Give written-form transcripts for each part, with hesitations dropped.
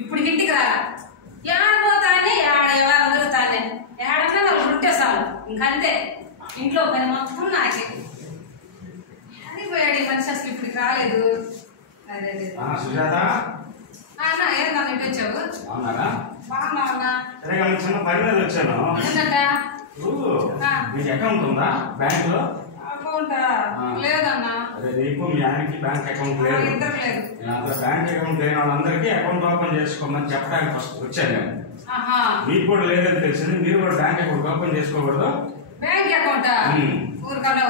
ఇప్పుడు ఇంటికి రా ఏడపోతానే ఎవరు తిరుగుతానే ఏడన్నా నాకు ఉంటేసాను ఇంకంతే ఇంట్లో పని మొత్తం నాకే అది పోయాడు ఈ మనిషి అసలు ఇప్పటికి రాలేదు. అదే అన్న ఏందన్నా ఇటు వచ్చావు? బాగున్నా చిన్న పని మీద వచ్చాను. మీకు అకౌంట్ ఉందా బ్యాంక్ లో? అకౌంట్ లేదన్నా. అదే నీకు మీ ఆయనకి బ్యాంక్ అకౌంట్ లేదు. బ్యాంక్ అకౌంట్ లేని వాళ్ళందరికీ అకౌంట్ ఓపెన్ చేసుకోమని చెప్పడానికి వచ్చాను నేను. మీకు కూడా లేదని తెలిసింది, మీరు కూడా బ్యాంక్ అకౌంట్ ఓపెన్ చేసుకోకూడదు. బ్యాంక్ అకౌంట్ ఊరికను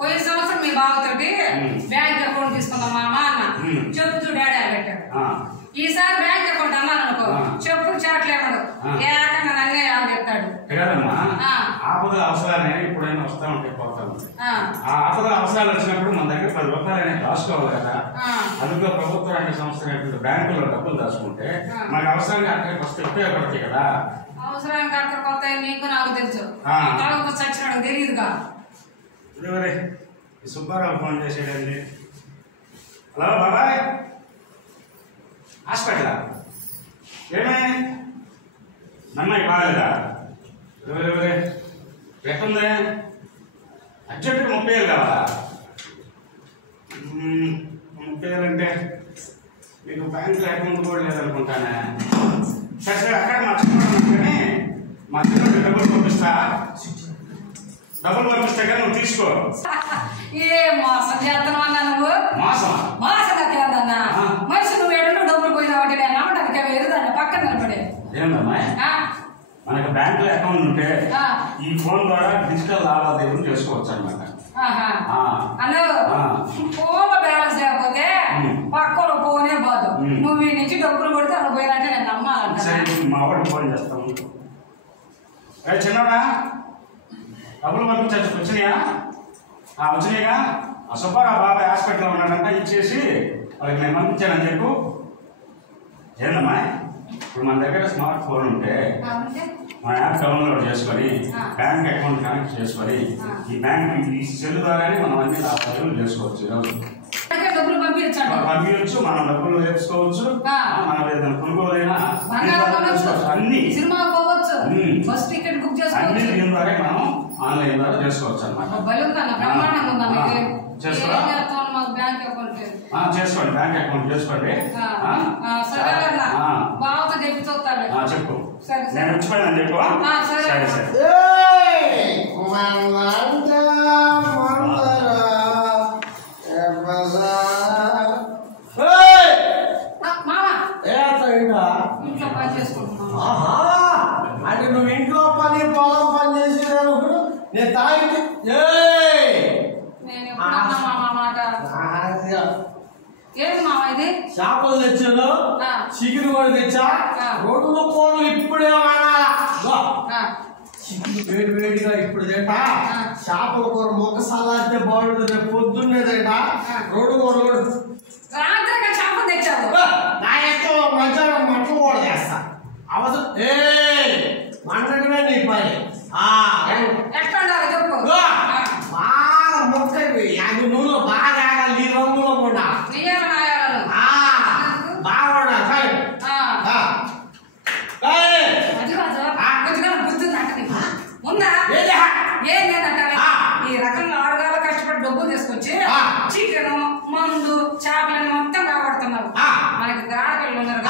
పోయిన సంవత్సరం మీ బావతోటి బ్యాంక్ అకౌంట్ తీసుకుందాం మామ అన్న చెప్పు చూడు డాడీ పెట్టాడు. ఈసారి బ్యాంక్ అకౌంట్ అన్నాను అనుకో చెప్పు చాట్లేమడు ఏకంగా నన్నే చెప్తాడు. కదమ్మా ఆపద అవసరాన్ని ఎప్పుడైనా వస్తా ఉంటాయి పోతా ఉంటాయి. ఆ ఆపద అవసరాలు వచ్చినప్పుడు మన దగ్గర 10 రూపాయలు దాచుకోవాలి కదా. అందులో ప్రభుత్వ రంగ సంస్థ బ్యాంకులో డబ్బులు దాచుకుంటే మనకు అవసరాన్ని అక్కడికి వస్తే ఉపయోగపడతాయి కదా. అవసరానికి అక్కడికి వస్తాయి నీకు నాకు తెలుసు, చచ్చినాడు తెలియదుగా. ఇదివరే సుబ్బారావు ఫోన్ చేసేయండి. హలో బాబాయ్, హాస్పిటల్ ఏమే నమ్మాయి బాగాలేదా? ఎట్టుంది? అర్జెంటుగా 30,000 కావాలా? 30,000 అంటే మీకు బ్యాంకులో అకౌంట్ కూడా లేదనుకుంటానే. సరే సరే అక్కడ మా చిన్నవాడు కానీ మా చిన్నవాడికి డబ్బులు పంపిస్తా కానీ నువ్వు తీసుకో. ఏ మోసం చేస్తాను అన్నా నువ్వు? మోసం ఎట్లేదన్నా మనిషి నువ్వు ఎడలో డబ్బులు పోయినావంటే నేను నమ్మడానికి ఎదురుదాన్ని పక్కన నిలబడే. ఏందమ్మా మనకు బ్యాంక్ లో అకౌంట్ ఉంటే ఈ ఫోన్ ద్వారా డిజిటల్ లావాదేవీలు చేసుకోవచ్చు అనమాట. ఫోన్ బ్యాలెన్స్ లేకపోతే పక్కన ఫోనే పోదు. నువ్వు ఈ నుంచి డబ్బులు కొడితే అక్కడ పోయినట్టే నేను నమ్మాలంటే. మా వాడికి ఫోన్ చేస్తాము. చిన్నడా డబ్బులు పంపించచ్చు వచ్చినాయా? వచ్చినాయిగా. ఆ సుబ్బారావు బాబాయ్ హాస్పిటల్లో ఉన్నాడంట, ఇచ్చేసి వాళ్ళకి నేను పంపించానని చెప్పు. ఏందమ్మా ఇప్పుడు మన దగ్గర స్మార్ట్ ఫోన్ ఉంటే మన యాప్ డౌన్లోడ్ చేసుకొని బ్యాంక్ అకౌంట్ కనెక్ట్ చేసుకొని ఈ బ్యాంక్ ఈ సెల్ ద్వారానే మనం అన్ని లావాదేవీలు చేసుకోవచ్చు. ఈరోజు పంపించచ్చు, మనం డబ్బులు తెచ్చుకోవచ్చు, మనం ఏదైనా కొనుగోలైనా అన్ని అన్ని దీని ద్వారా మనం ఆన్లైన్ ద్వారా చేసుకోవచ్చు అనమాట. చేసుకోండి బ్యాంక్ అకౌంట్ చేసుకోండి. చెప్పు నేను వచ్చిపోయాను చెప్పు. సరే సరే అంటే నువ్వు ఇంట్లో పని పొలం పని చేసేదానికి నేను తాగితే చేపలు తెచ్చాను, చికెన్ కూడా తెచ్చా. 2 కూరలు ఇప్పుడే చికెన్ వేడి వేడిగా ఇప్పుడు తింటా. చేపల కూర మొక్క సలాడితే బాగుంటుంది, రేపు పొద్దున్నే తింటా. 2 కూరలు నా ఎక్కువ మధ్యాహ్నం మటలు కూడా చేస్తా. అవసరం మంటమే నీ పని. బాగా మొక్క అది నూనె బాగా ఆగాలి, ఈ రంగులో కూడా ఈ రకంగా 6 గాల కష్టపడి డబ్బులు తీసుకొచ్చి చికెన్ మందు చేపలని మొత్తం కాపాడుతున్నారు. మనకి ఆడపిల్లలు ఉన్నారు,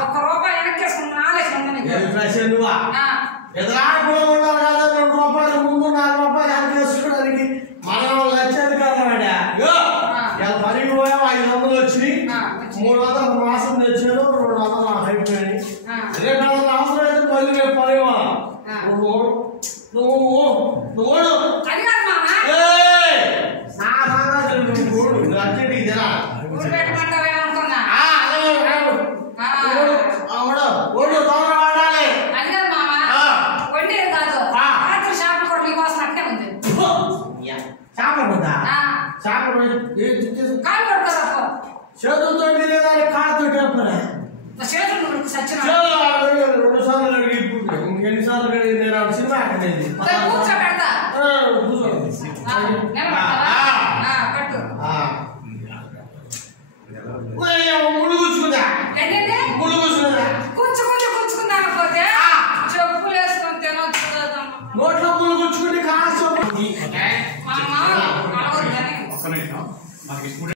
1 రూపాయి వెనక్కేసుకున్న ఆలోచన ఉందా నీకు? ఎదురాడకుండా ఉన్నారు కదా, 2 రూపాయలు ముందు 4 రూపాయలు వెనకేసుకోవడానికి మనం లక్షాధికారులు పనికి పోయాం. 500 వచ్చినాయి, 300 మాసం తెచ్చాను, 200 నాకు అయిపోయాయి. 200 అవసరం అయితే మళ్ళీ రేపు పని నువ్వు అర్జెంట్కి తినా చేతులతో లేదా కాలుతో రెండుసార్లు అడిగి ఎన్నిసార్లు నేను సినిమా అక్కడేది ముళ్ళు కూర్చుందా ముళ్ళు కూర్చుందా నోట్లో పులుగుచ్చుకుని కాల్చు మా మామ అలవద్దని ఒక్క నిమిషం మనకి స్టూడెంట్